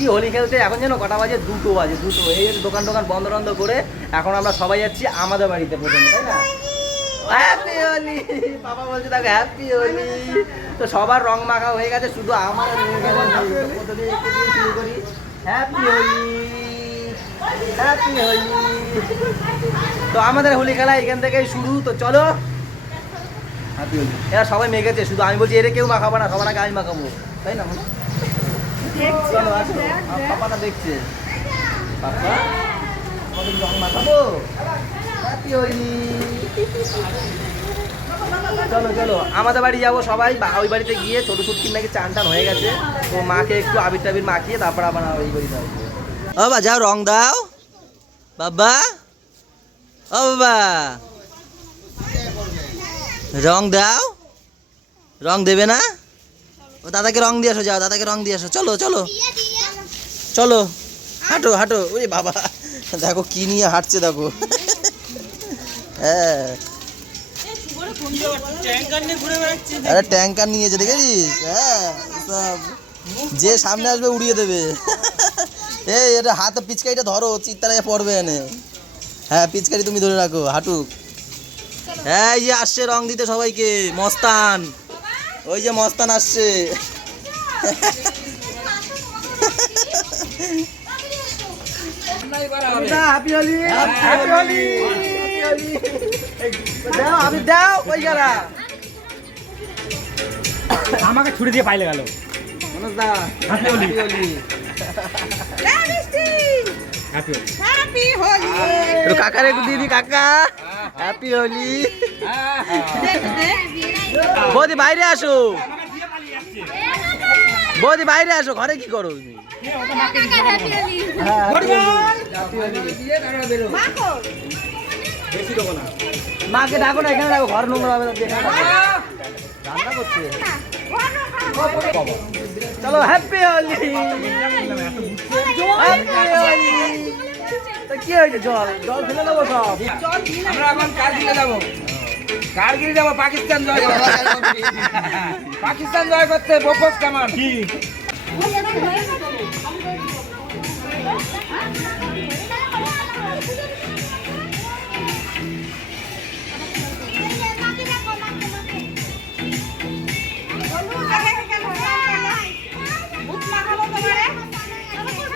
আমরা হোলি খেলতে। এখন যেন কটা বাজে? দুটো বাজে দুটো। এই যে দোকান টোকান বন্ধ বন্ধ করে এখন আমরা সবাই যাচ্ছি আমাদের বাড়িতে প্রথমে তাই না? হ্যাপি হোলি বাবা বলছে দেখো হ্যাপি হোলি তো সবার রং মাখা হয়ে গেছে শুধু আমার শুরু করি। হ্যাপি হোলি হ্যাপি হোলি তো আমাদের হোলি খেলা এখান থেকেই শুরু। তো চলো। হ্যাপি হোলি এরা সবাই মেখেছে শুধু আমি বলছি এরে কেউ মাখাবো না সবার আগে আমি মাখাবো। তাই না? চলো আসো পাপাটা দেখছে। পাপা রং মাখাবো চলো চলো আমাদের বাড়ি যাব সবাই। বা ওই বাড়িতে গিয়ে ছোট ছুটকির নাকি চান টান হয়ে গেছে। তো মাকে একটু আবির টাবির মাখিয়ে তারপর আবার ওই বাড়িতে আসব ও বাবা যাও রং দাও। বাবা ও বাবা। রং দাও। রং দেবে না? ও দাদাকে রং দিয়ে আসো, যাও, দাদাকে রং দিয়ে আসো। চলো চলো। চলো। হাঁটো হাঁটো। ওরে বাবা। দেখো কি নিয়ে হাঁটছে, দেখো। হ্যাঁ। আরে ট্যাঙ্কার নিয়েছে দেখেছিস? হ্যাঁ যে সামনে আসবে উড়িয়ে দেবে। এই, এটা হাত পিচকারিটা ধরো চিত্তারায় পড়বে এনে। হ্যাঁ পিচকারি তুমি ধরে রাখো, হাঁটুক। হ্যাঁ এই যে আসছে রং দিতে সবাইকে, মস্তান। ওই যে মস্তান আসছে। আমাকে ছুটি দিয়ে পাইলে গেল। কাকার একটু দিদি কাকা। হ্যাপি হোলি বৌদি, বাইরে আসো। বৌদি, বাইরে আসো, ঘরে কি করো তুমি? মাকে ডাকো না, এখানে ডাকো, ঘর নোংরা হবে। রান্না করছে? চলো হ্যাপি হোলি হ্যাপি হোলি কি হয়েছে, জল? জল ফেলে দেবো সব? আমরা এখন কারগিলে যাব। কারগিল যাব পাকিস্তান জয় করতে। পাকিস্তান জয় করতে বফস কেমন? কি?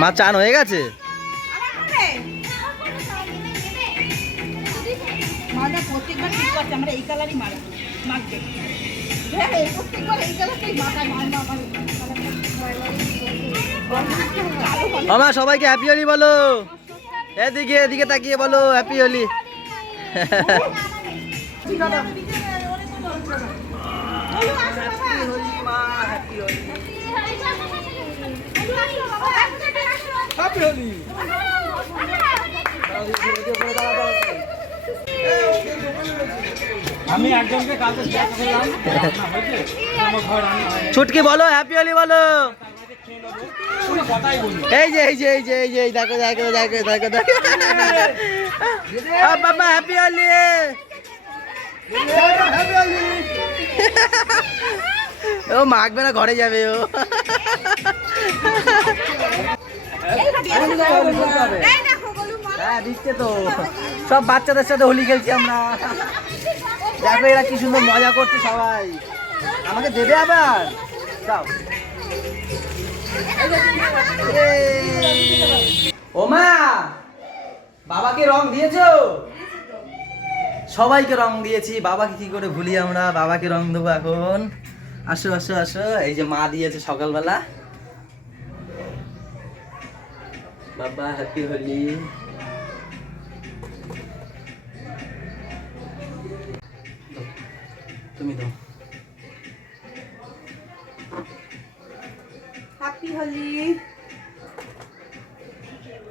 মা চান হয়ে গেছে? মাদা প্রত্যেকবার ঠিক করছে আমরা এই কালারই মারা মাখবে হ্যাঁ এই প্রত্যেকবার এই কালারটাই মাখায় মার মাখায় মা সবাইকে হ্যাপি হোলি বলো। এদিকে এদিকে তাকিয়ে বলো হ্যাপি হোলি আমি একজনকে কালকে জিজ্ঞাসা করলাম আমার ঘর আমি ছুটকি বলো হ্যাপি হোলি বলো। কোনো কথাই বলি এই যে এই যে এই যে এই যে দেখো দেখো দেখো দেখো। দেখো বাবা হ্যাপি হোলি। ও মাখবে না ঘরে যাবে ও। হ্যাঁ দিচ্ছে তো। সব বাচ্চাদের সাথে হোলি খেলছি আমরা। দেখো এরা কি সুন্দর মজা করছে সবাই। আমাকে দেবে আবার? দাও ওমা, বাবাকে রং দিয়েছ? সবাইকে রং দিয়েছি। বাবাকে কি করে ভুলি আমরা? বাবাকে রং দেবো এখন। আসো আসো আসো। এই যে মা দিয়েছে সকালবেলা। বাবা হ্যাপি হোলি। তুমি দাও। হ্যাপি হোলি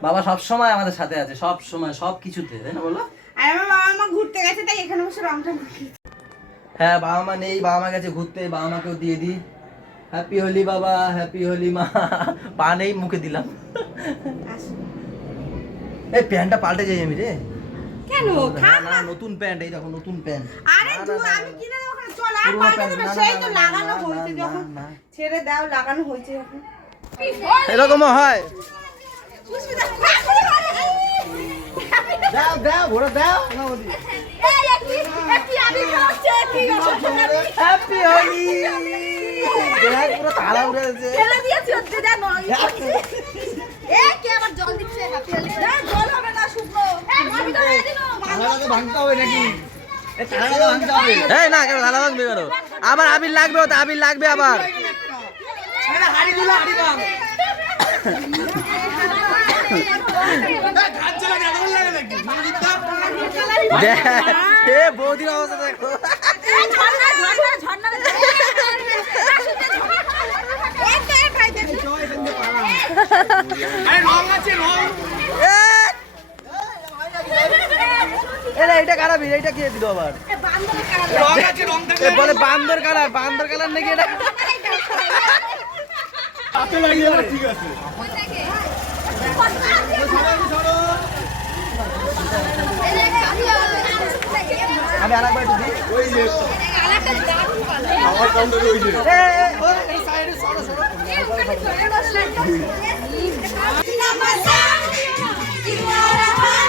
বাবা সব সময় আমাদের সাথে আছে সব সময় সব কিছুতে তাই না বলো? আর আমার বাবা মা ঘুরতে গেছে তাই এখানে বসে রংটা হ্যাঁ বাবা মা নেই বাবা মা গেছে ঘুরতে বাবা মাকেও দিয়ে দিই। হ্যাপি হোলি বাবা হ্যাপি হোলি মা। পা নেই মুখে দিলাম। এই প্যান্টটা পাল্টে যাই আমি রে। কেন না না নতুন প্যান্ট এই দেখো নতুন প্যান্ট আরে আমি কিনে দেবো ওখানে চল আর দেবে না, সেই তো লাগানো হয়েছে যখন ছেড়ে দাও লাগানো হয়েছে যখন এরকমও হয় হ্যাঁ। দাও দাও ঘোরা দাও না বলি। হ্যাপি হোলি পুরো তালা উড়ে আছে এ কে আবার জল দিচ্ছে? হ্যাপি হলি না জল হবে না শুকনো। আমি তো দিয়ে দিল তালাটাকে ভাঙতে হবে নাকি? এই না কেন তালা ভাঙবে কেন? আবার আবির লাগবে ওতে আবির লাগবে আবার। বৌদির অবস্থা দেখো। ঝর্ণা ঝর্ণা। খাই দে আরে রং আছে রং এ এটা কারা বিল? এটা কে দিল আবার? আছে বলে বান্দর কালার বান্দর কালার নাকি এটা? আমি আরেকবার একটু দিই এ, এ, ও, এই সাইডে সরো সরো। Se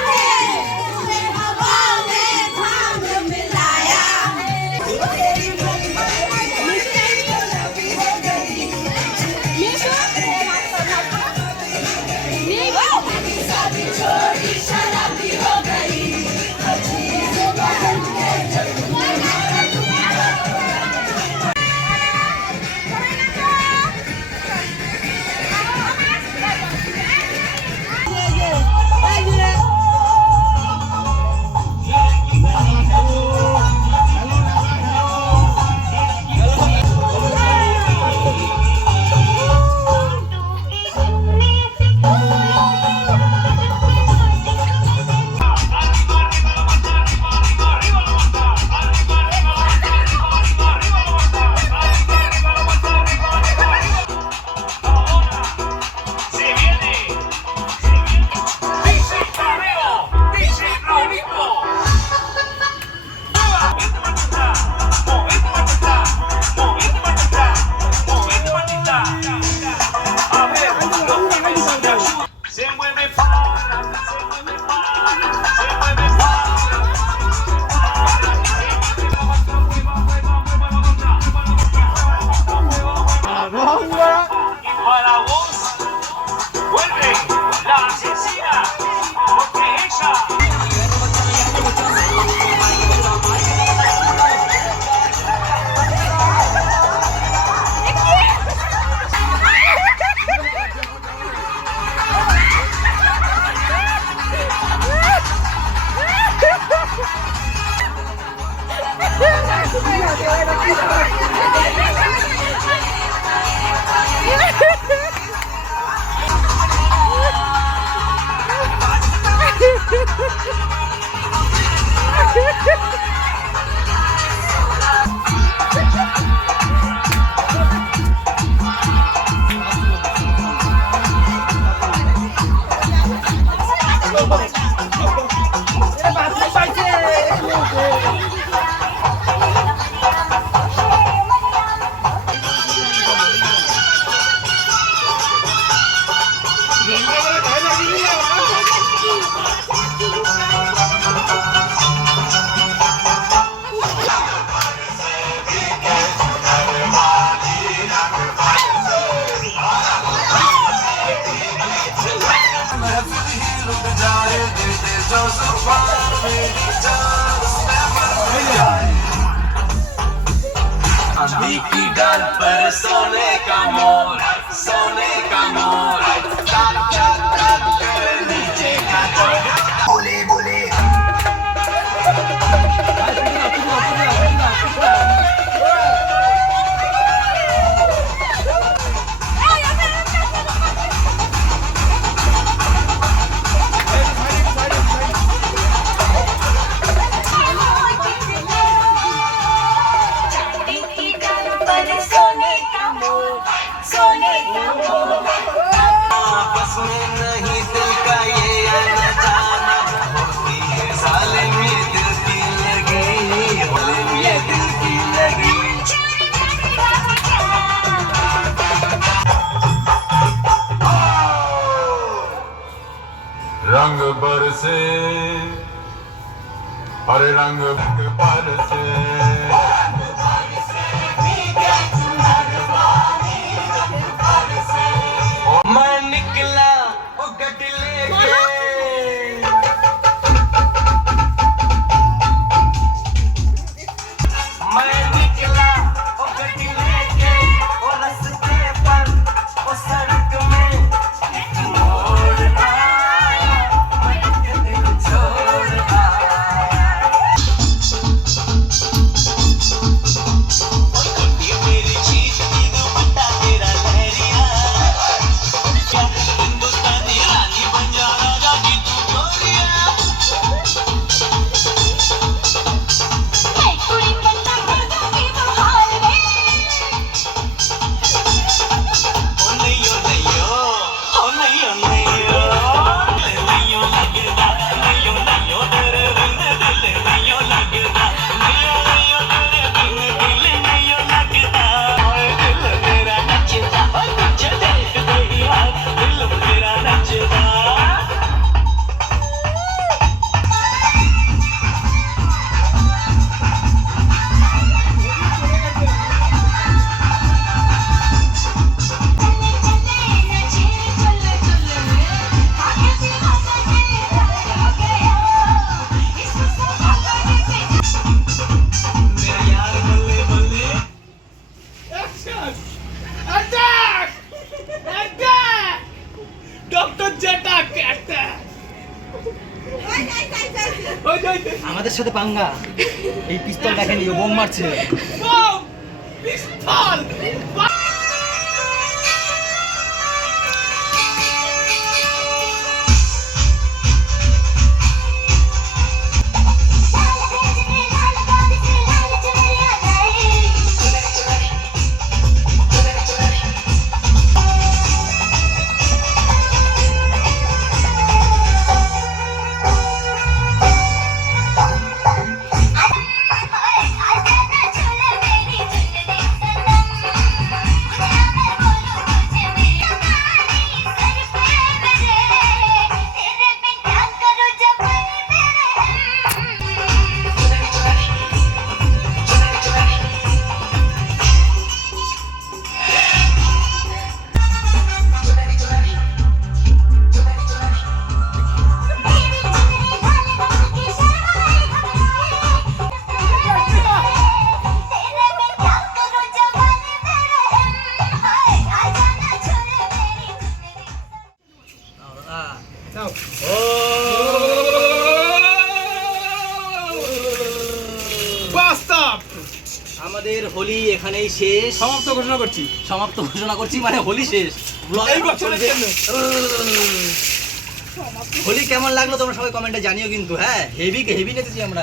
Ha ha ha! ਰੰਗ ਬਰਸੇ ਹਰੇ ਰੰਗ ਬਰਸੇ। ও শেষ। সমাপ্ত ঘোষণা করছি। সমাপ্ত ঘোষণা করছি মানে হোলি শেষ। এই বছরের জন্য। হোলি কেমন লাগল তোমরা সবাই কমেন্টে জানিও কিন্তু হ্যাঁ? হেভি হেভি নেতেছি আমরা।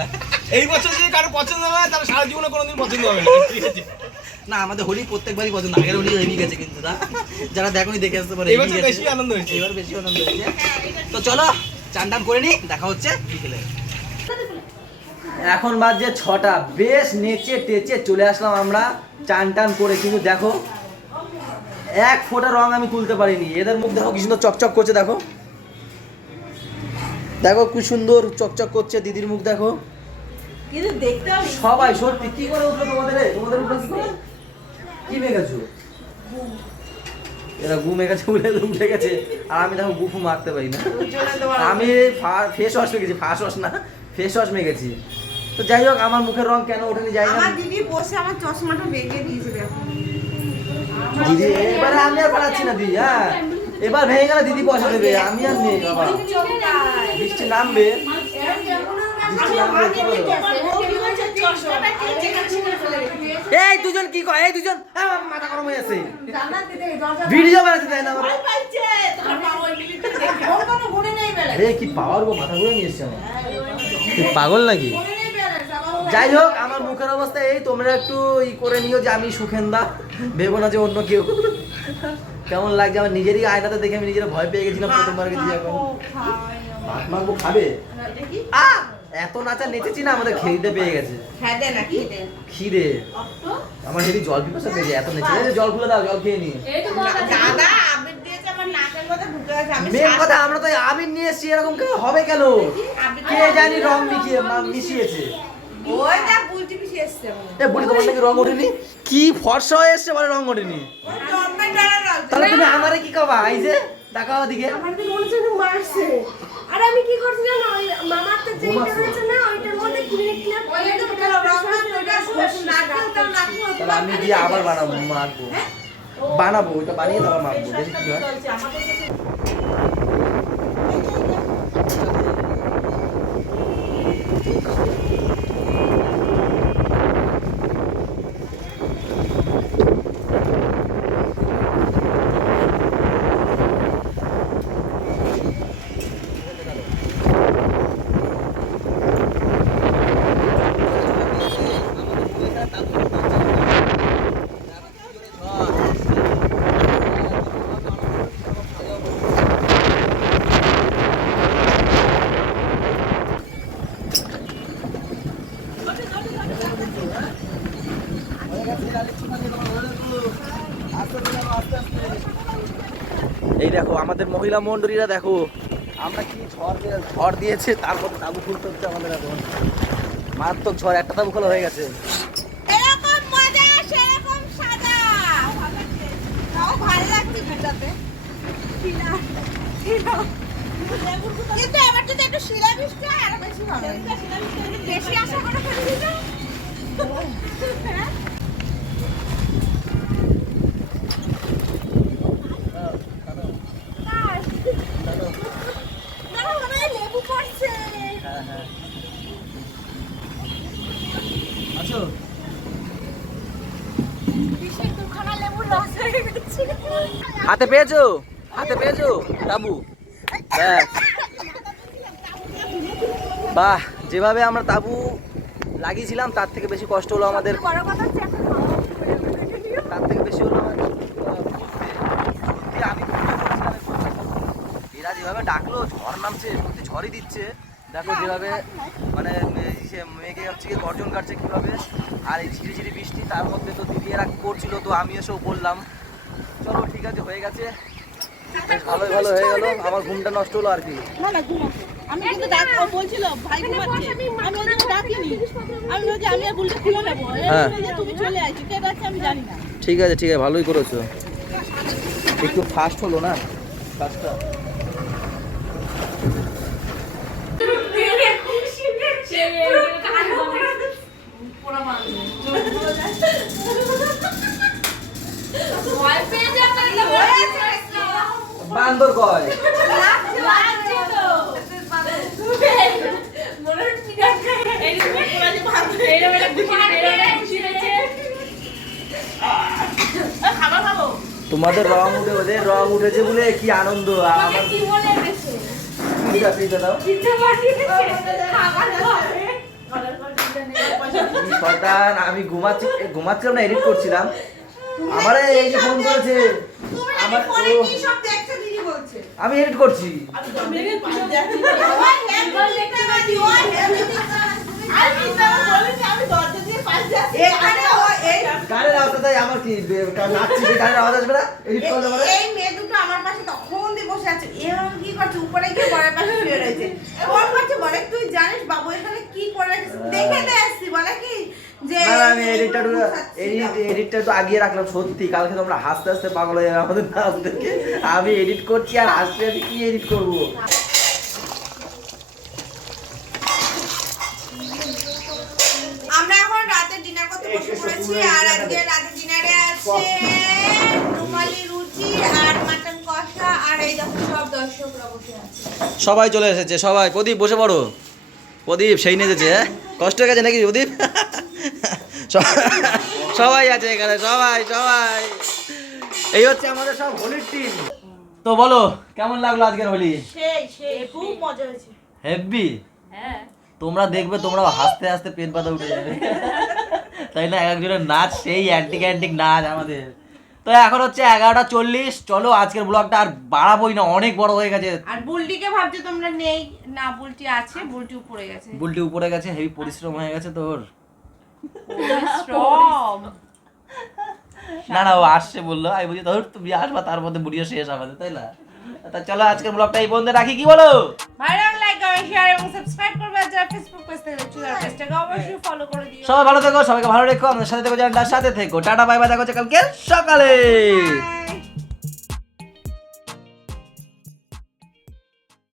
এই বছর যদি কারও পছন্দ না হয় তাহলে সারা জীবনে কোনোদিন পছন্দ হবে না। ঠিক আছে। না আমাদের হোলি প্রত্যেকবারই পছন্দ। আগের হোলি হেভি গেছে কিন্তু না? যারা দেখোনি দেখে আসতে পারে গেছে। বেশি আনন্দ হয়েছে। এবার বেশি আনন্দ হয়েছে। তো চলো চান টান করে নি দেখা হচ্ছে বিকেলে। এখন বাজে ছটা। বেশ নেচে টেচে চলে আসলাম আমরা। চান টান করে কিন্তু দেখো এক ফোঁটা রং আমি তুলতে পারিনি। এদের মুখ দেখো কি সুন্দর চকচক করছে দেখো। দেখো কি সুন্দর চকচক করছে দিদির মুখ দেখো। কিন্তু দেখতে সবাই সত্যি কি করে উঠল তোমাদের তোমাদের উঠল কি মেঘেছো এরা গু মেঘেছে উঠে উঠে গেছে। আর আমি দেখো গুফু মারতে পারি না। আমি ফেস ওয়াশ মেখেছি ফার্স্ট ওয়াশ না ফেস ওয়াশ মেখেছি। তো যাই হোক আমার মুখের রং কেন ওঠেনি যাই না। আমার দিদি বসে আমার চশমাটা ভেঙে দিয়েছে দেখো দিদি এবারে আমি আর পারাচ্ছি না দিদি হ্যাঁ। এবার ভেঙে গেলে দিদি পয়সা দেবে আমি আর নেই বাবা। বৃষ্টি নামবে। এই দুজন কি কয়? এই দুজন মাথা গরম হয়ে আছে ভিডিও বানাতে দেয় না আমার এই কি পাওয়ার গো মাথা ঘুরে নিয়ে এসছে আমার। পাগল নাকি? যাই হোক আমার মুখের অবস্থা এই তোমরা একটু ই করে নিও যে আমি সুখেন্দা ভেবো না যে অন্য কেউ। কেমন লাগছে আমার নিজেরই আয়নাতে দেখে আমি নিজের ভয় পেয়ে গেছিলাম প্রথমবার গেছি এখন ভাত মাখবো খাবে? আ! এত নাচা নেচেছি না আমাদের খেতে পেয়ে গেছে। খিদে আমার হেবি জল পিপাসা পেয়েছে এত নেচে জল খুলে দাও জল খেয়ে নি দাদা আমার নাকের মেন কথা আমরা তো আবির নিয়ে এসেছি এরকম কেউ হবে কেন? কে জানি রং মিশিয়ে মা- মিশিয়েছে। বুলটি এসছে এ তোমার নাকি রং ওঠেনি? কি ফর্সা হয়ে এসছে বলে রং ওঠেনি? তাহলে তুমি আমারে কি কবা? এই যে দেখাও দিকে। আমার তো মনে হচ্ছে মারছে। আর আমি কি করছি জানো? ওই মামার তো যেটা হয়েছে না ওইটার মধ্যে ক্লিনিক ক্লিয়ার তাহলে আমি দিয়ে আবার বানাবো মাখবো। বানাবো ওইটা বানিয়ে তারপর মাখবো। দেখি কি হয় এই দেখো আমাদের মহিলা মন্ডলীরা দেখো আমরা কি ঝড় দিয়ে- ঝড় দিয়েছে তারপর তাবু খুলতে হচ্ছে আমাদের এখন মারাত্মক ঝড় একটা তাবু খোলা হয়ে গেছে। এরকম মজা সেরকম হাতে পেয়েছ? হাতে পেয়েছ? তাবু। বাহ যেভাবে আমরা তাবু লাগিয়েছিলাম তার থেকে বেশি কষ্ট হলো আমাদের। তার থেকে বেশি হলো আমাদের। এরা যেভাবে ডাকলো ঝড় নামছে সত্যি ঝড়ই দিচ্ছে। দেখো যেভাবে মানে সে মেঘে হচ্ছে কি গর্জন কাটছে কীভাবে। আর এই ঝিরি ঝিরি বৃষ্টি তার মধ্যে তো দিদি এরা করছিল তো আমি এসেও বললাম। চলো ঠিক আছে হয়ে গেছে। ভালোই ভালো হয়ে গেল। আমার ঘুমটা নষ্ট হলো আর কি। না না ঘুমাবো আমি কিন্তু ডাক ও বলছিল ভাই ঘুমাচ্ছে। আমি ওই ডাকিনি। আমি বলছি আমি আর গুলটা খুলে নেব। হ্যাঁ। তুমি চলে আসছো কে ডাকছে আমি জানি না। ঠিক আছে ঠিক আছে ভালোই করেছ। একটু ফাস্ট হলো না? কাজটা বান্দর কয়? তোমাদের রং উঠে ওদের রং উঠেছে বলে কি আনন্দ? আর আমার পিজা পিজা দাও। কি শয়তান আমি ঘুমাচ্ছি ঘুমাচ্ছিলাম না এডিট করছিলাম। আমারে এই যে ফোন করেছে। আমার ও, সব দেখছে দিদি বলছে আমি এডিট করছি। গানের আমার কি নাচছি গানের আওয়াজ আসবে না? এডিট করলে পরে এই মেয়ে দুটো আমার পাশে তখন দিয়ে বসে আছে। কি করছে? উপরে গিয়ে বরের পাশে শুয়ে রয়েছে। ফোন করছে বলে তুই জানিস বাবু এখানে কি করে দেখে দে আসছি বলে কি? আমি এডিটটা এডিট এডিটটা একটু আগিয়ে রাখলাম সত্যি। কালকে তোমরা হাসতে হাসতে পাগল হয়ে যাবে আমাদের নাচ দেখে। আমি এডিট করছি আর হাসতে হাসতে কি এডিট করব? আমরা এখন রাতে ডিনার করতে বসে পড়েছি আর আজকে রাতে ডিনারে আছে রুমালি রুটি আর মাটন কষা আর এই দেখো সব দর্শকরা বসে আছে। সবাই চলে এসেছে সবাই। প্রদীপ বসে পড়ো। প্রদীপ সেই নেচেছে হ্যাঁ? কষ্ট হয়ে গেছে নাকি প্রদীপ? সবাই আছে এখানে সবাই সবাই। এই হচ্ছে আমাদের সব হোলির টিম তো বলো কেমন লাগল আজকের হোলি? খুব মজা হয়েছে। হেভি হ্যাঁ। তোমরা দেখবে তোমরা হাসতে হাসতে পেন পাতা উঠে যাবে। তাই না? এক একজনের নাচ সেই অ্যান্টিক অ্যান্টিক নাচ আমাদের। তো এখন হচ্ছে এগারোটা চল্লিশ। চলো আজকের ব্লগটা আর বাড়াবোই না অনেক বড় হয়ে গেছে। আর বুলটিকে ভাবছ তোমরা নেই না বুলটি আছে বুলটি উপরে গেছে। বুলটি উপরে গেছে হেভি পরিশ্রম হয়ে গেছে তোর। না না ও আসছে বলল। আমি বলছি ধর তুমি আসবা তার মধ্যে বুড়িও শেষ আমাদের তাই না? তা চলো আজকের ব্লগটা এই বন্ধে রাখি কি বলো? ভালো লাইক কমেন্ট শেয়ার এবং সাবস্ক্রাইব করবে আর যারা ফেসবুক পেজ থেকে দেখছ তারা পেজটাকে অবশ্যই ফলো করে দিও। সবাই ভালো থেকো সবাইকে ভালো রেখো আমাদের সাথে থেকো যারা সাথে থেকো। টাটা বাই বাই দেখা হচ্ছে কালকে সকালে.